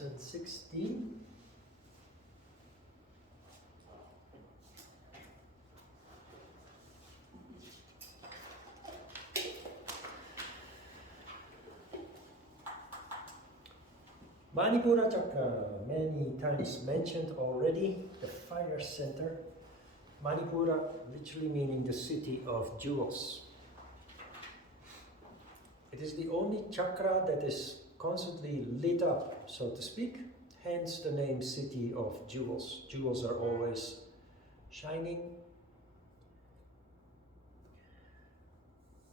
lesson 16. Manipura Chakra, many times mentioned already, the fire center. Manipura literally meaning the city of jewels. It is the only chakra that is constantly lit up, so to speak, hence the name City of Jewels. Jewels are always shining.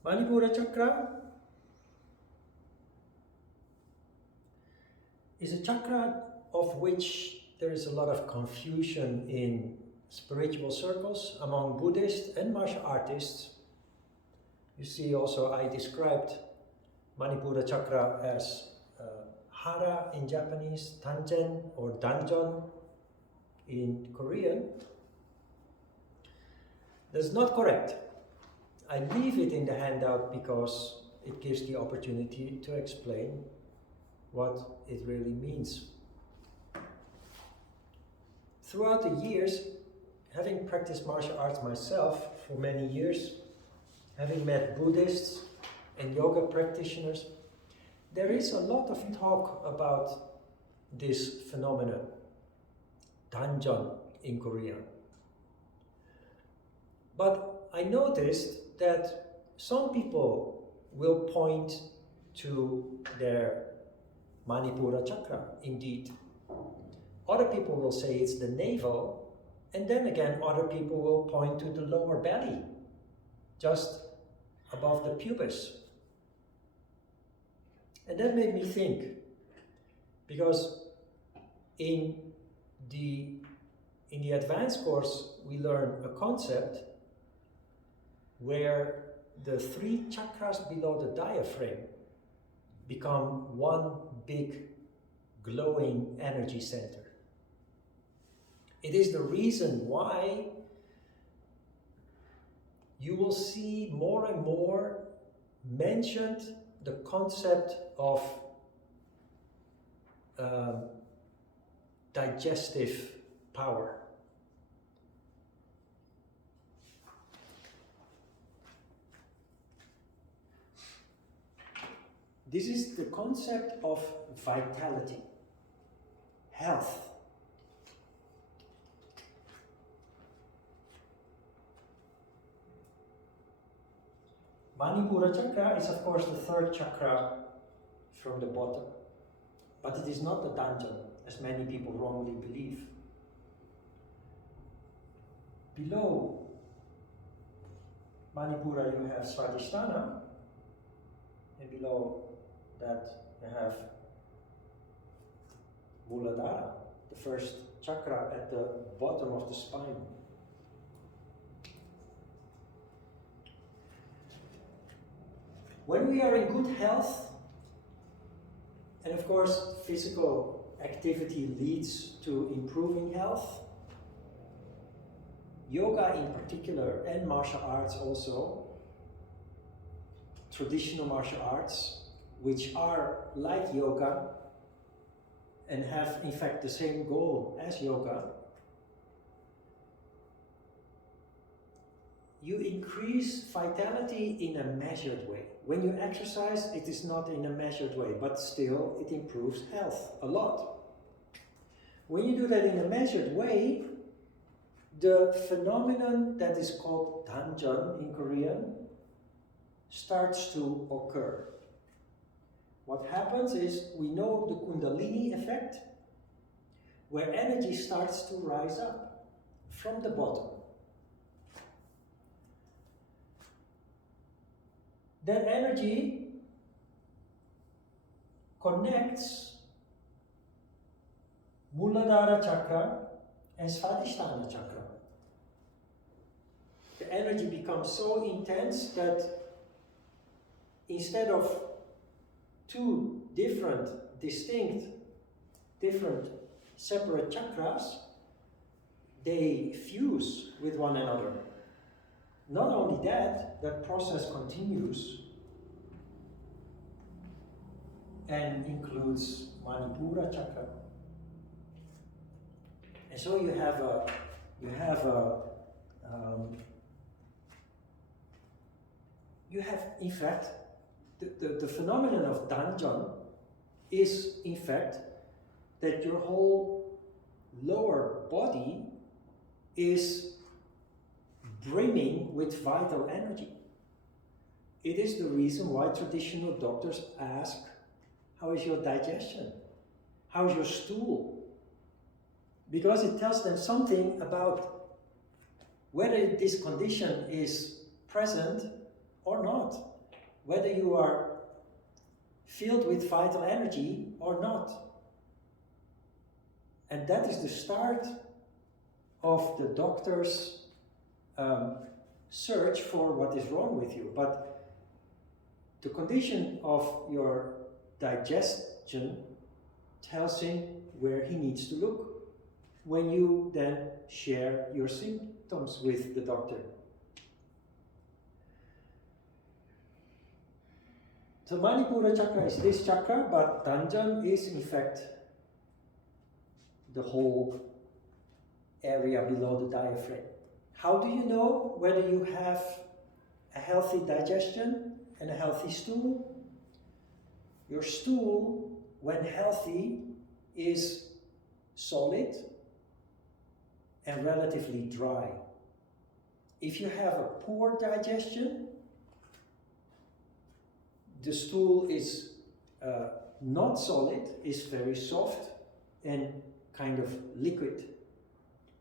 Manipura Chakra is a chakra of which there is a lot of confusion in spiritual circles among Buddhists and martial artists. You see also I described Manipura Chakra as Hara in Japanese, Tanjen or Danjon in Korean. That's not correct. I leave it in the handout because it gives the opportunity to explain what it really means. Throughout the years, having practiced martial arts myself for many years, having met Buddhists and yoga practitioners, there is a lot of talk about this phenomenon, Danjon in Korean. But I noticed that some people will point to their Manipura Chakra, indeed. Other people will say it's the navel, and then again other people will point to the lower belly, just above the pubis. And that made me think, because in the advanced course we learn a concept where the three chakras below the diaphragm become one big glowing energy center. It is the reason why you will see more and more mentioned the concept of digestive power. This is the concept of vitality, health. Manipura Chakra is of course the third chakra from the bottom, but it is not the Danjon, as many people wrongly believe. Below Manipura you have Svadhisthana, and below that you have Muladhara, the first chakra at the bottom of the spine. When we are in good health, and of course physical activity leads to improving health, yoga in particular and martial arts also, traditional martial arts, which are like yoga and have in fact the same goal as yoga, you increase vitality in a measured way. When you exercise, it is not in a measured way, but still it improves health a lot. When you do that in a measured way, the phenomenon that is called Danjon in Korean starts to occur. What happens is, we know the Kundalini effect, where energy starts to rise up from the bottom. That energy connects Muladhara Chakra and Svadhisthana Chakra. The energy becomes so intense that instead of two different, distinct, separate chakras, they fuse with one another. Not only that, that process continues and includes Manipura Chakra. And so you have in fact, the phenomenon of Danjan is in fact that your whole lower body is brimming with vital energy. It is the reason why traditional doctors ask, how is your digestion? How is your stool? Because it tells them something about whether this condition is present or not, whether you are filled with vital energy or not. And that is the start of the doctor's search for what is wrong with you. But the condition of your digestion tells him where he needs to look when you then share your symptoms with the doctor. So Manipura Chakra is this chakra, but Danjan is in fact the whole area below the diaphragm. How do you know whether you have a healthy digestion and a healthy stool? Your stool, when healthy, is solid and relatively dry. If you have a poor digestion, the stool is not solid, is very soft and kind of liquid.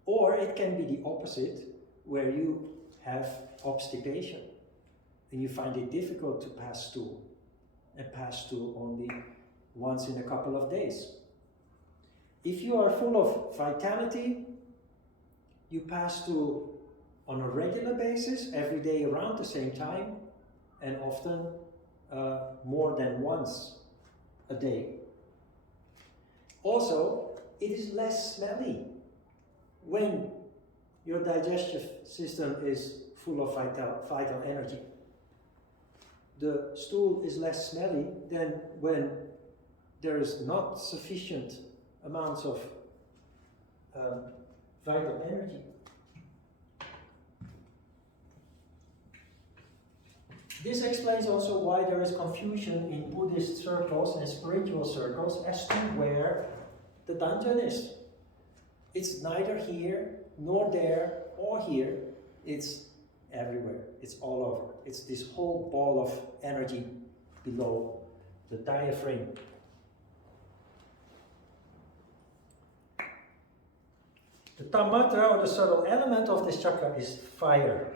Or it can be the opposite, where you have obstipation and you find it difficult to pass stool, and pass stool only once in a couple of days. If you are full of vitality, you pass stool on a regular basis, every day around the same time, and often more than once a day. Also, it is less smelly when your digestive system is full of vital energy. The stool is less smelly than when there is not sufficient amounts of vital energy. This explains also why there is confusion in Buddhist circles and spiritual circles as to where the Danjan is. It's neither here, nor there, or here. It's everywhere. It's all over. It's this whole ball of energy below the diaphragm. The tammatra, or the subtle element of this chakra, is fire.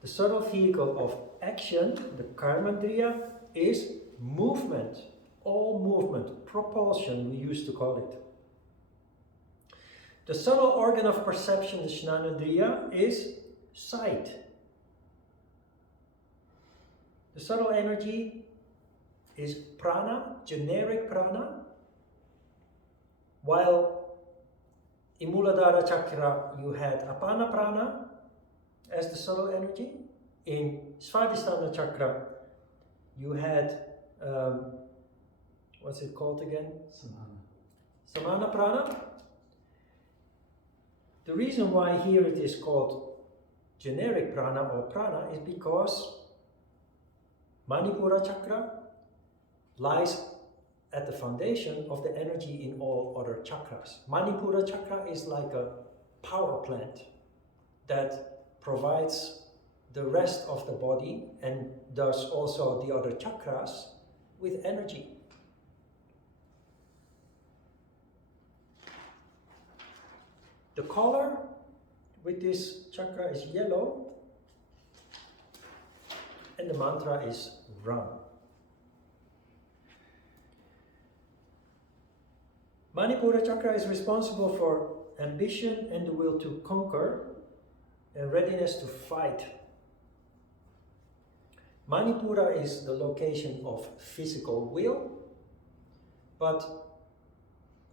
The subtle vehicle of action, the karmandriya, is movement. All movement, propulsion, we used to call it. The subtle organ of perception, the jnanendriya, is sight. The subtle energy is prana, generic prana, while in Muladhara Chakra you had apana prana as the subtle energy. In Svadhisthana Chakra you had what's it called again? Samana prana. The reason why here it is called generic prana or prana is because Manipura Chakra lies at the foundation of the energy in all other chakras. Manipura Chakra is like a power plant that provides the rest of the body and thus also the other chakras with energy. The color with this chakra is yellow and the mantra is Ram. Manipura Chakra is responsible for ambition and the will to conquer and readiness to fight. Manipura is the location of physical will, but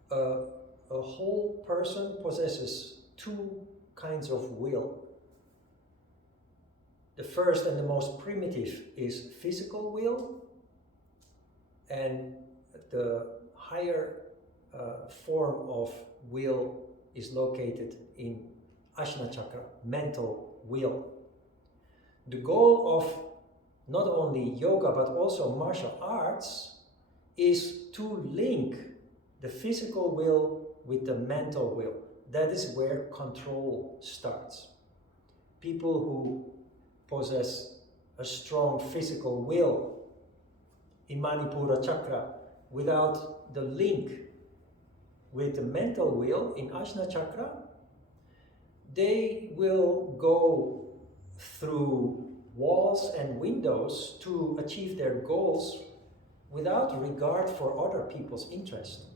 a whole person possesses two kinds of will. The first and the most primitive is physical will, and the higher form of will is located in Ajna Chakra, mental will. The goal of not only yoga but also martial arts is to link the physical will with the mental will. That is where control starts. People who possess a strong physical will in Manipura Chakra without the link with the mental will in Ajna Chakra, they will go through walls and windows to achieve their goals without regard for other people's interest.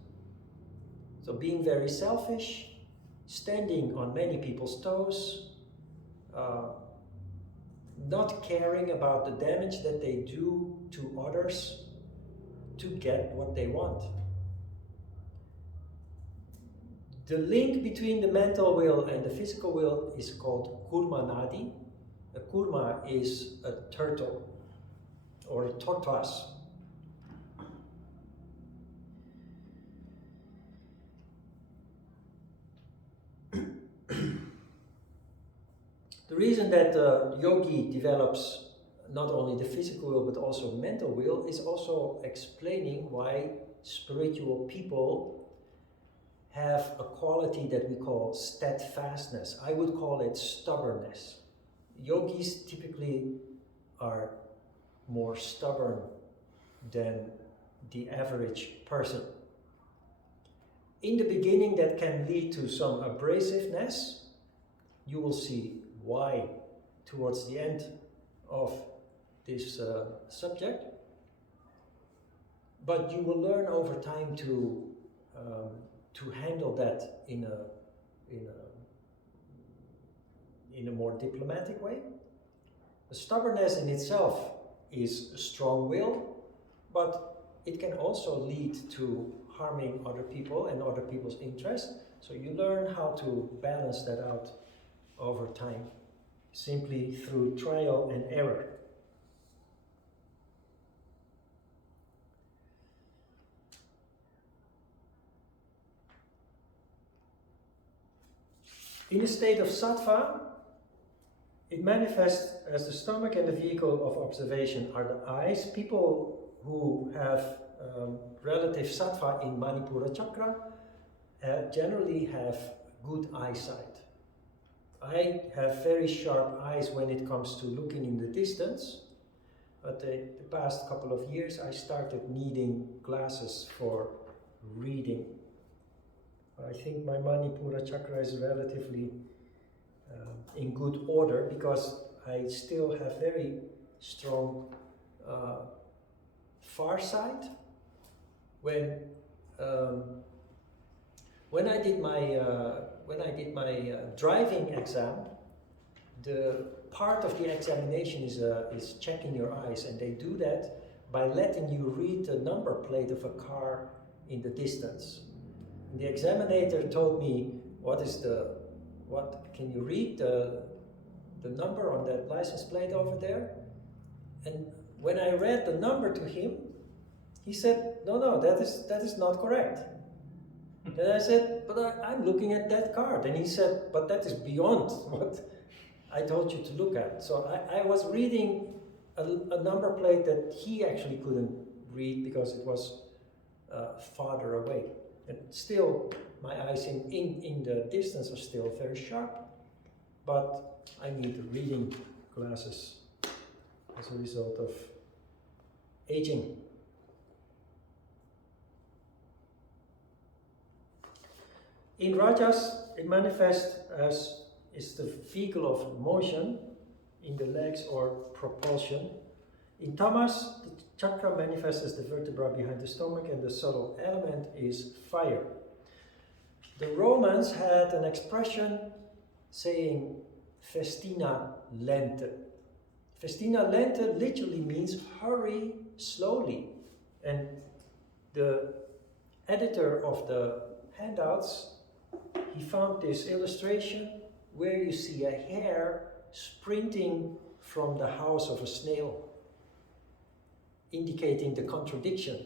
So being very selfish, standing on many people's toes, not caring about the damage that they do to others to get what they want. The link between the mental will and the physical will is called kurma nadi. A kurma is a turtle or a tortoise. The reason that yogi develops not only the physical will but also mental will is also explaining why spiritual people have a quality that we call steadfastness. I would call it stubbornness. Yogis typically are more stubborn than the average person. In the beginning, that can lead to some abrasiveness. You will see why towards the end of this subject. But you will learn over time to handle that in a more diplomatic way. The stubbornness in itself is a strong will, but it can also lead to harming other people and other people's interests. So you learn how to balance that out over time, simply through trial and error. In a state of sattva, it manifests as the stomach, and the vehicle of observation are the eyes. People who have relative sattva in Manipura Chakra generally have good eyesight. I have very sharp eyes when it comes to looking in the distance, but the past couple of years I started needing glasses for reading. I think my Manipura Chakra is relatively in good order because I still have very strong far sight. When I did my driving exam, the part of the examination is checking your eyes, and they do that by letting you read the number plate of a car in the distance. And the examiner told me, can you read the number on that license plate over there? And when I read the number to him, he said, no, that is not correct. Then I said, but I'm looking at that card. And he said, but that is beyond what I told you to look at. So I was reading a number plate that he actually couldn't read because it was farther away. And still, my eyes in the distance are still very sharp, but I need reading glasses as a result of aging. In Rajas, it manifests as is the vehicle of motion in the legs or propulsion. In Tamas, the chakra manifests as the vertebra behind the stomach, and the subtle element is fire. The Romans had an expression saying festina lente. Festina lente literally means hurry slowly. And the editor of the handouts, he found this illustration where you see a hare sprinting from the house of a snail, indicating the contradiction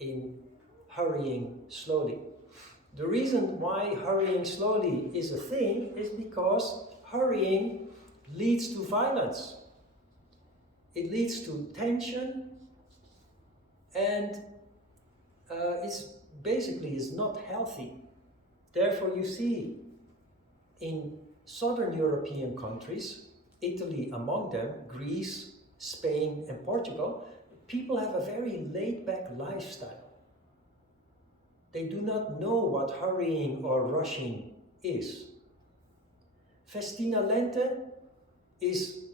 in hurrying slowly. The reason why hurrying slowly is a thing is because hurrying leads to violence. It leads to tension, and is not healthy. Therefore, you see in southern European countries, Italy among them, Greece, Spain, and Portugal, people have a very laid-back lifestyle. They do not know what hurrying or rushing is. Festina lente is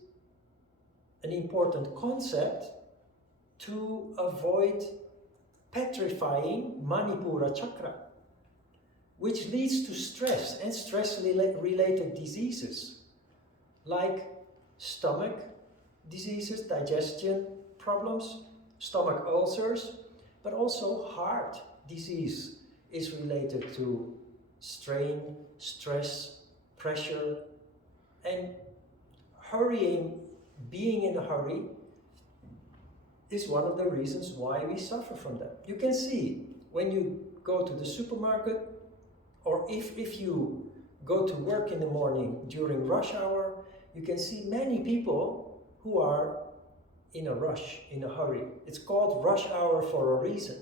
an important concept to avoid petrifying Manipura Chakra, which leads to stress and stress-related diseases like stomach diseases, digestion problems, stomach ulcers, but also heart disease is related to strain, stress, pressure, and hurrying, being in a hurry, is one of the reasons why we suffer from that. You can see when you go to the supermarket, or if you go to work in the morning during rush hour, you can see many people who are in a rush, in a hurry. It's called rush hour for a reason,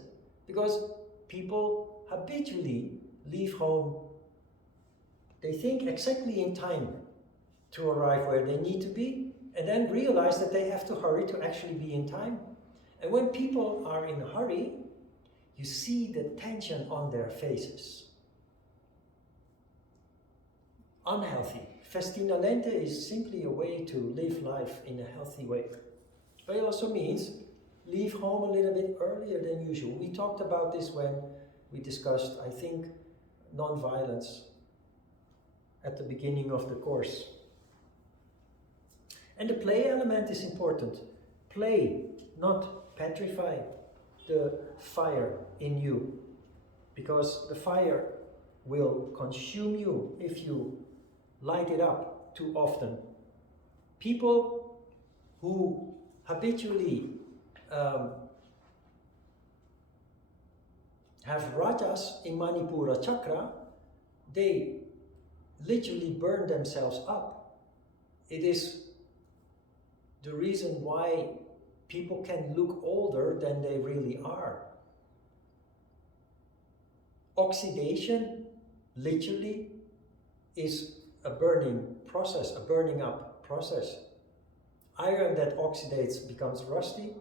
because people habitually leave home, they think exactly in time to arrive where they need to be, and then realize that they have to hurry to actually be in time. And when people are in a hurry, you see the tension on their faces. Unhealthy. Festina lente is simply a way to live life in a healthy way. But it also means leave home a little bit earlier than usual. We talked about this when we discussed, I think, non-violence at the beginning of the course. And the play element is important. Play, not petrify the fire in you, because the fire will consume you if you light it up too often. People who habitually have rajas in Manipura Chakra, they literally burn themselves up. It is the reason why people can look older than they really are. Oxidation, literally, is a burning process, a burning up process. Iron that oxidates becomes rusty.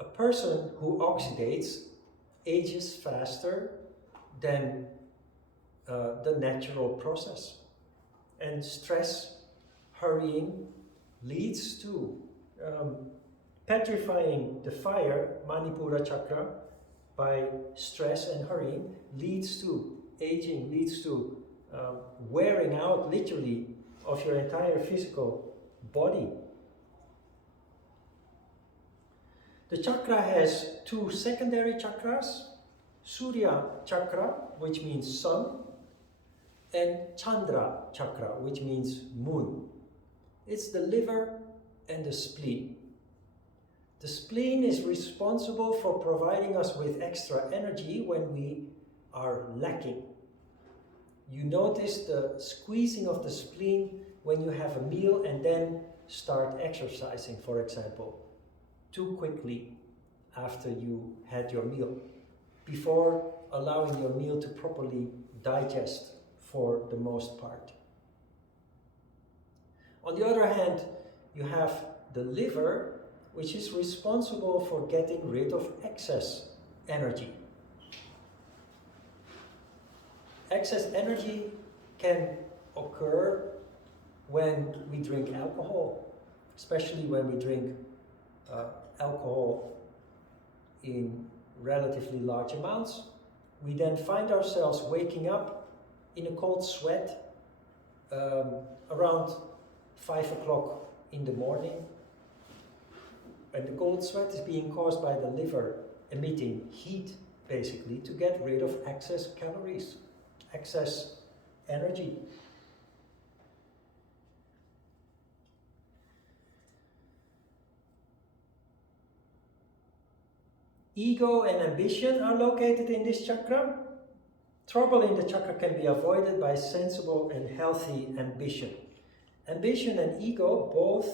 A person who oxidates ages faster than the natural process. And stress, hurrying, leads to petrifying the fire, Manipura Chakra, by stress and hurrying, leads to aging, leads to wearing out, literally, of your entire physical body. The chakra has two secondary chakras, Surya Chakra, which means sun, and Chandra Chakra, which means moon. It's the liver and the spleen. The spleen is responsible for providing us with extra energy when we are lacking. You notice the squeezing of the spleen when you have a meal and then start exercising, for example, too quickly after you had your meal, before allowing your meal to properly digest for the most part. On the other hand, you have the liver, which is responsible for getting rid of excess energy. Excess energy can occur when we drink alcohol, especially when we drink alcohol in relatively large amounts. We then find ourselves waking up in a cold sweat around 5 o'clock in the morning. And the cold sweat is being caused by the liver emitting heat, basically, to get rid of excess calories, excess energy. ego and ambition are located in this chakra. Trouble in the chakra can be avoided by sensible and healthy ambition. Ambition and ego both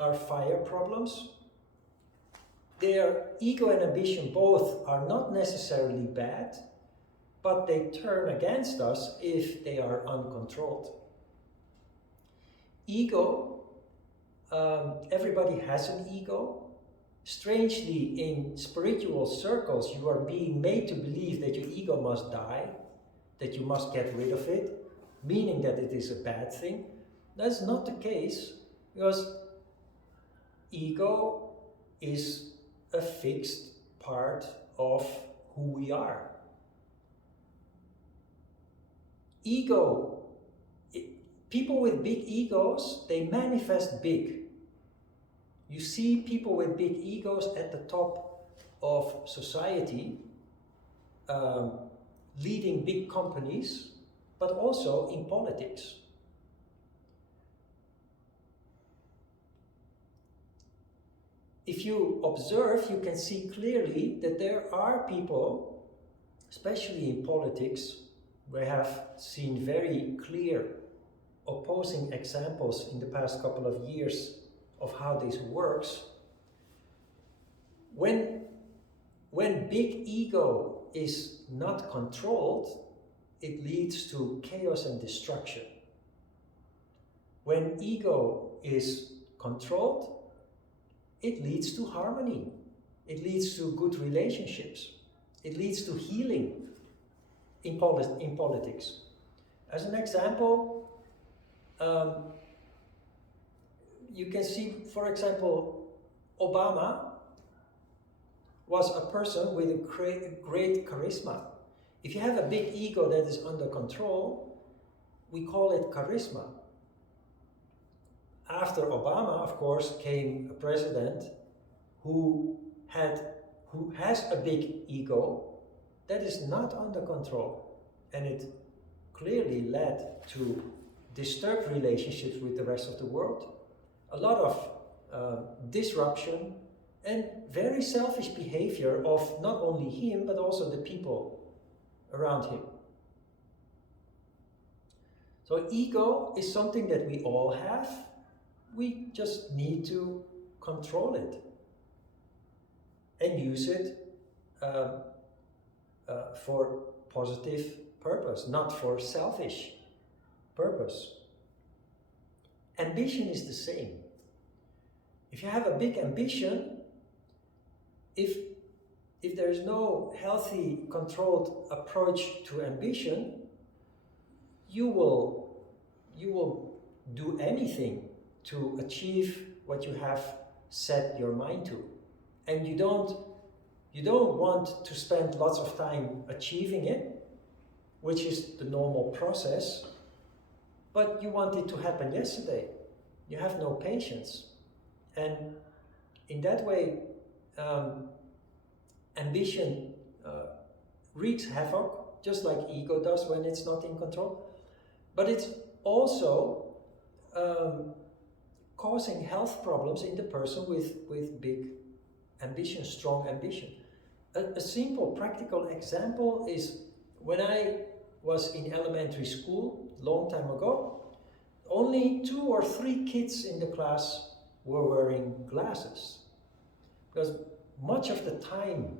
are fire problems. Their ego and ambition both are not necessarily bad, but they turn against us if they are uncontrolled. Ego, everybody has an ego. Strangely, in spiritual circles, you are being made to believe that your ego must die, that you must get rid of it, meaning that it is a bad thing. That's not the case, because ego is a fixed part of who we are. Ego, people with big egos, they manifest big. You see people with big egos at the top of society, leading big companies, but also in politics. If you observe, you can see clearly that there are people, especially in politics, we have seen very clear opposing examples in the past couple of years of how this works. When big ego is not controlled, it leads to chaos and destruction. When ego is controlled, it leads to harmony. It leads to good relationships. It leads to healing in politics. As an example, you can see, for example, Obama was a person with a great charisma. If you have a big ego that is under control, we call it charisma. After Obama, of course, came a president who has a big ego that is not under control, and it clearly led to disturbed relationships with the rest of the world, a lot of disruption, and very selfish behavior of not only him, but also the people around him. So ego is something that we all have. We just need to control it and use it for positive purpose, not for selfish purpose. Ambition is the same. If you have a big ambition, if there is no healthy, controlled approach to ambition, you will do anything to achieve what you have set your mind to. And you don't want to spend lots of time achieving it, which is the normal process, but you want it to happen yesterday. You have no patience. And in that way, ambition wreaks havoc, just like ego does when it's not in control. But it's also causing health problems in the person with big ambition, strong ambition. A simple practical example is when I was in elementary school, long time ago, only 2 or 3 kids in the class were wearing glasses. Because much of the time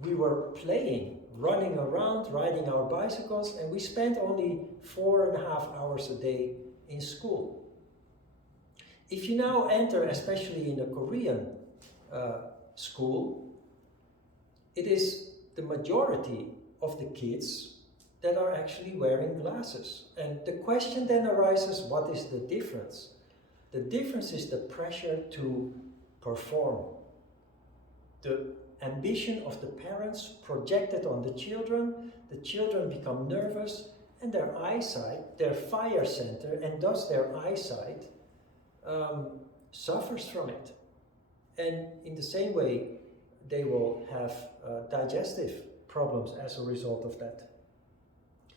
we were playing, running around, riding our bicycles, and we spent only 4.5 hours a day in school. If you now enter, especially in a Korean school, it is the majority of the kids that are actually wearing glasses. And the question then arises, what is the difference? The difference is the pressure to perform. The ambition of the parents projected on the children become nervous, and their eyesight, their fire center, and thus their eyesight suffers from it. And in the same way, they will have digestive problems as a result of that.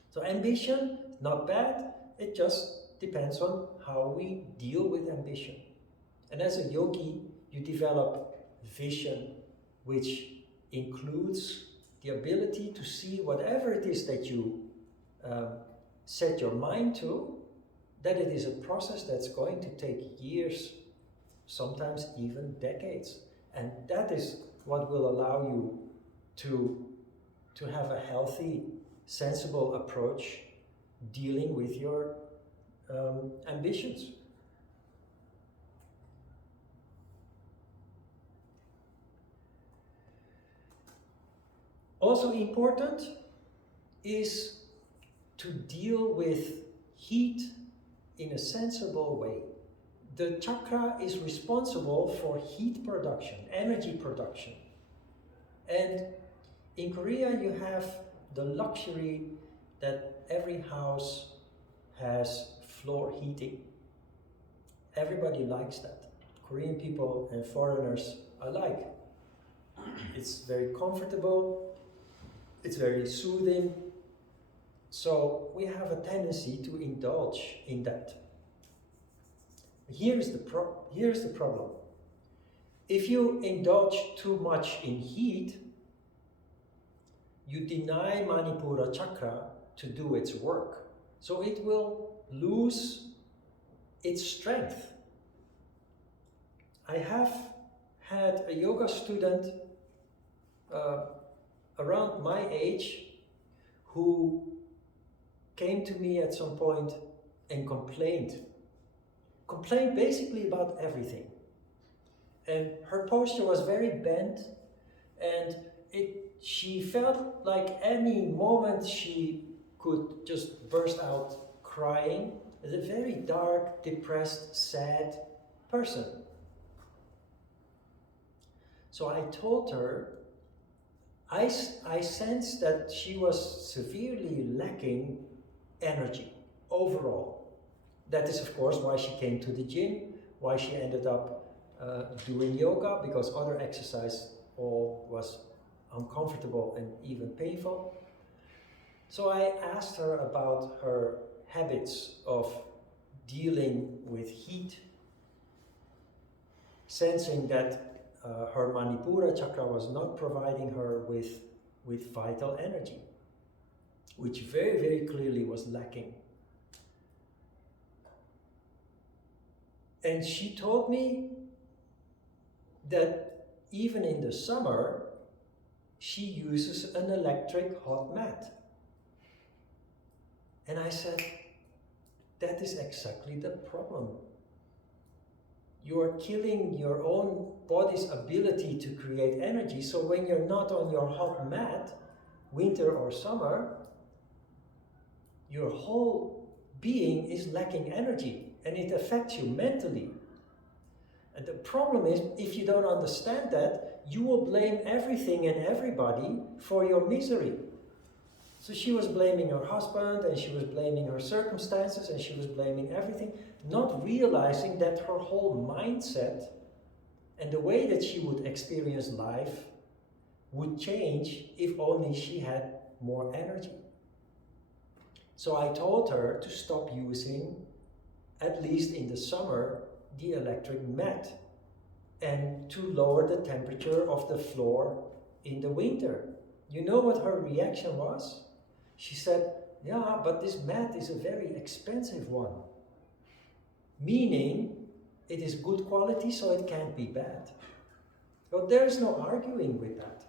So ambition, not bad, it just depends on how we deal with ambition. And as a yogi, you develop vision, which includes the ability to see whatever it is that you set your mind to, that it is a process that's going to take years, sometimes even decades. And that is what will allow you to have a healthy, sensible approach dealing with your ambitions. Also important is to deal with heat in a sensible way. The chakra is responsible for heat production, energy production. And in Korea you have the luxury that every house has floor heating. Everybody likes that. Korean people and foreigners alike. It's very comfortable, it's very soothing. So we have a tendency to indulge in that. Here's the problem. If you indulge too much in heat, you deny Manipura Chakra to do its work. So it will lose its strength. I have had a yoga student around my age who came to me at some point and complained basically about everything. And her posture was very bent, and she felt like any moment she could just burst out crying. As a very dark, depressed, sad person. So I told her, I sensed that she was severely lacking energy overall. That is, of course, why she came to the gym, why she ended up doing yoga, because other exercise all was uncomfortable and even painful. So I asked her about her habits of dealing with heat, sensing that her Manipura Chakra was not providing her with vital energy, which very, very clearly was lacking. And she told me that even in the summer, she uses an electric hot mat. And I said, that is exactly the problem. You are killing your own body's ability to create energy. So when you're not on your hot mat, winter or summer, your whole being is lacking energy, and it affects you mentally. And the problem is, if you don't understand that, you will blame everything and everybody for your misery. So she was blaming her husband, and she was blaming her circumstances, and she was blaming everything, not realizing that her whole mindset and the way that she would experience life would change if only she had more energy. So I told her to stop using, at least in the summer, the electric mat, and to lower the temperature of the floor in the winter. You know what her reaction was? She said, yeah, but this mat is a very expensive one. Meaning, it is good quality, so it can't be bad. But there is no arguing with that.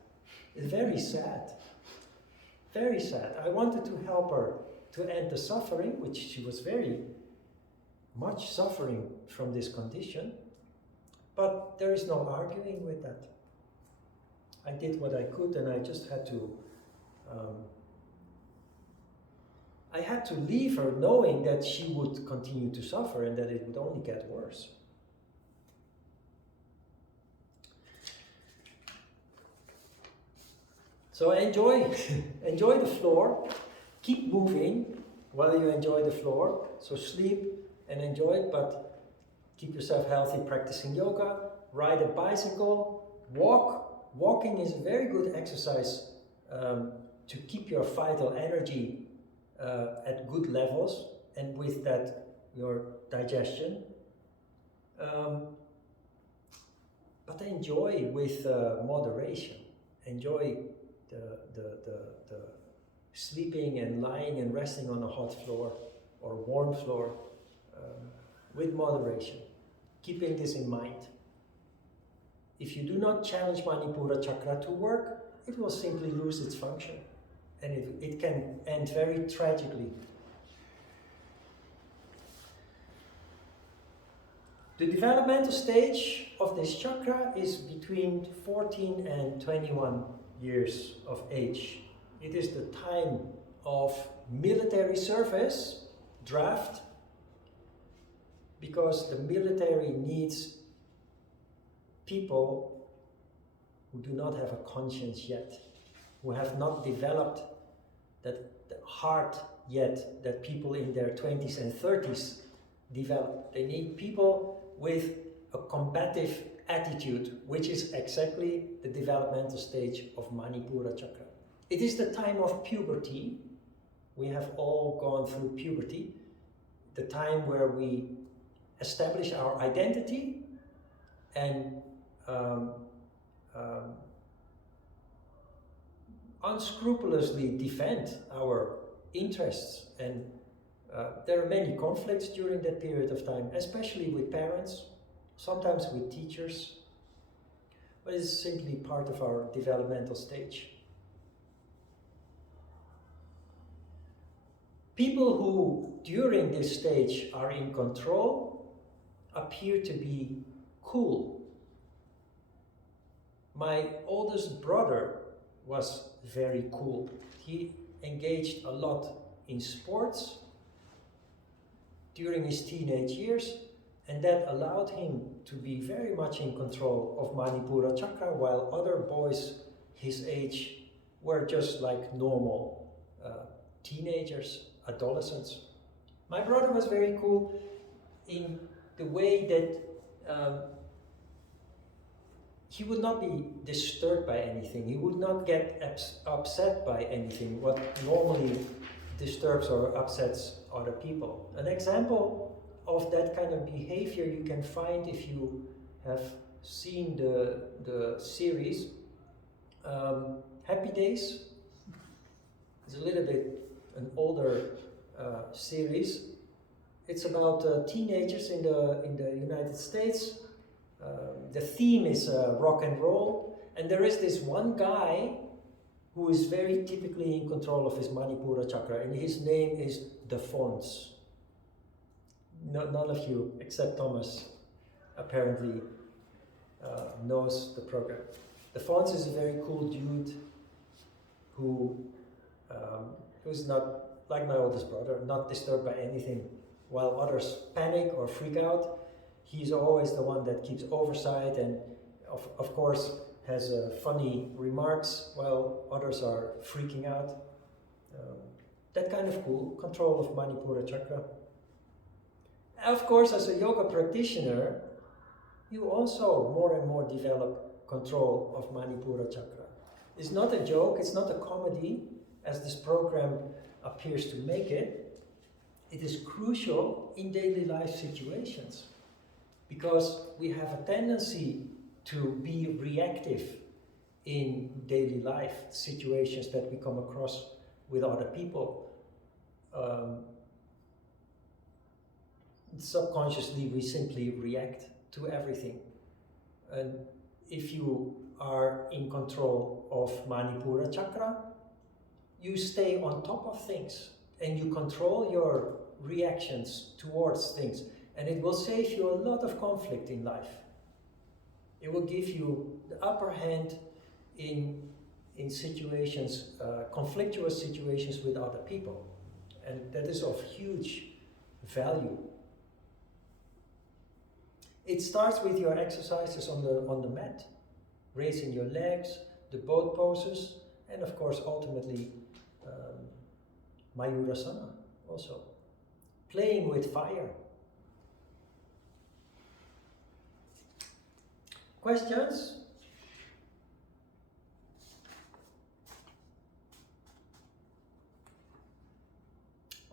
It's very sad. Very sad. I wanted to help her to end the suffering, which she was very much suffering from this condition. But there is no arguing with that. I did what I could, and I just had to leave her knowing that she would continue to suffer and that it would only get worse. So enjoy the floor. Keep moving while you enjoy the floor. So sleep and enjoy it, but keep yourself healthy practicing yoga. Ride a bicycle. Walk. Walking is a very good exercise to keep your vital energy at good levels, and with that your digestion. but enjoy with moderation. Enjoy the sleeping and lying and resting on a hot floor or warm floor with moderation, keeping this in mind. If you do not challenge Manipura Chakra to work, it will simply lose its function, and it can end very tragically. The developmental stage of this chakra is between 14 and 21 years of age. It is the time of military service, draft, because the military needs people who do not have a conscience yet, who have not developed that heart yet that people in their 20s and 30s develop. They need people with a combative attitude, which is exactly the developmental stage of Manipura Chakra. It is the time of puberty. We have all gone through puberty, the time where we establish our identity and unscrupulously defend our interests, and there are many conflicts during that period of time, especially with parents, sometimes with teachers, but it's simply part of our developmental stage. People who during this stage are in control appear to be cool. My oldest brother was very cool. He engaged a lot in sports during his teenage years, and that allowed him to be very much in control of Manipura Chakra, while other boys his age were just like normal teenagers, adolescents. My brother was very cool in the way that he would not be disturbed by anything. He would not get upset by anything, what normally disturbs or upsets other people. An example of that kind of behavior you can find if you have seen the series Happy Days. It's a little bit an older series. It's about teenagers in the United States. The theme is rock and roll, and there is this one guy who is very typically in control of his Manipura Chakra, and his name is the Fonz. None of you, except Thomas, apparently knows the program. The Fonz is a very cool dude who's not, like my oldest brother, not disturbed by anything. While others panic or freak out, he's always the one that keeps oversight and, of course, has funny remarks while others are freaking out. That kind of cool, control of Manipura Chakra. Of course, as a yoga practitioner, you also more and more develop control of Manipura Chakra. It's not a joke, it's not a comedy, as this program appears to make it. It is crucial in daily life situations, because we have a tendency to be reactive in daily life situations that we come across with other people. Subconsciously, we simply react to everything. And if you are in control of Manipura Chakra, you stay on top of things and you control your reactions towards things. And it will save you a lot of conflict in life. It will give you the upper hand in situations, conflictuous situations with other people. And that is of huge value. It starts with your exercises on the mat, raising your legs, the boat poses, and of course ultimately Mayurasana also. Playing with fire. Questions?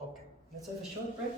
Okay, let's have a short break.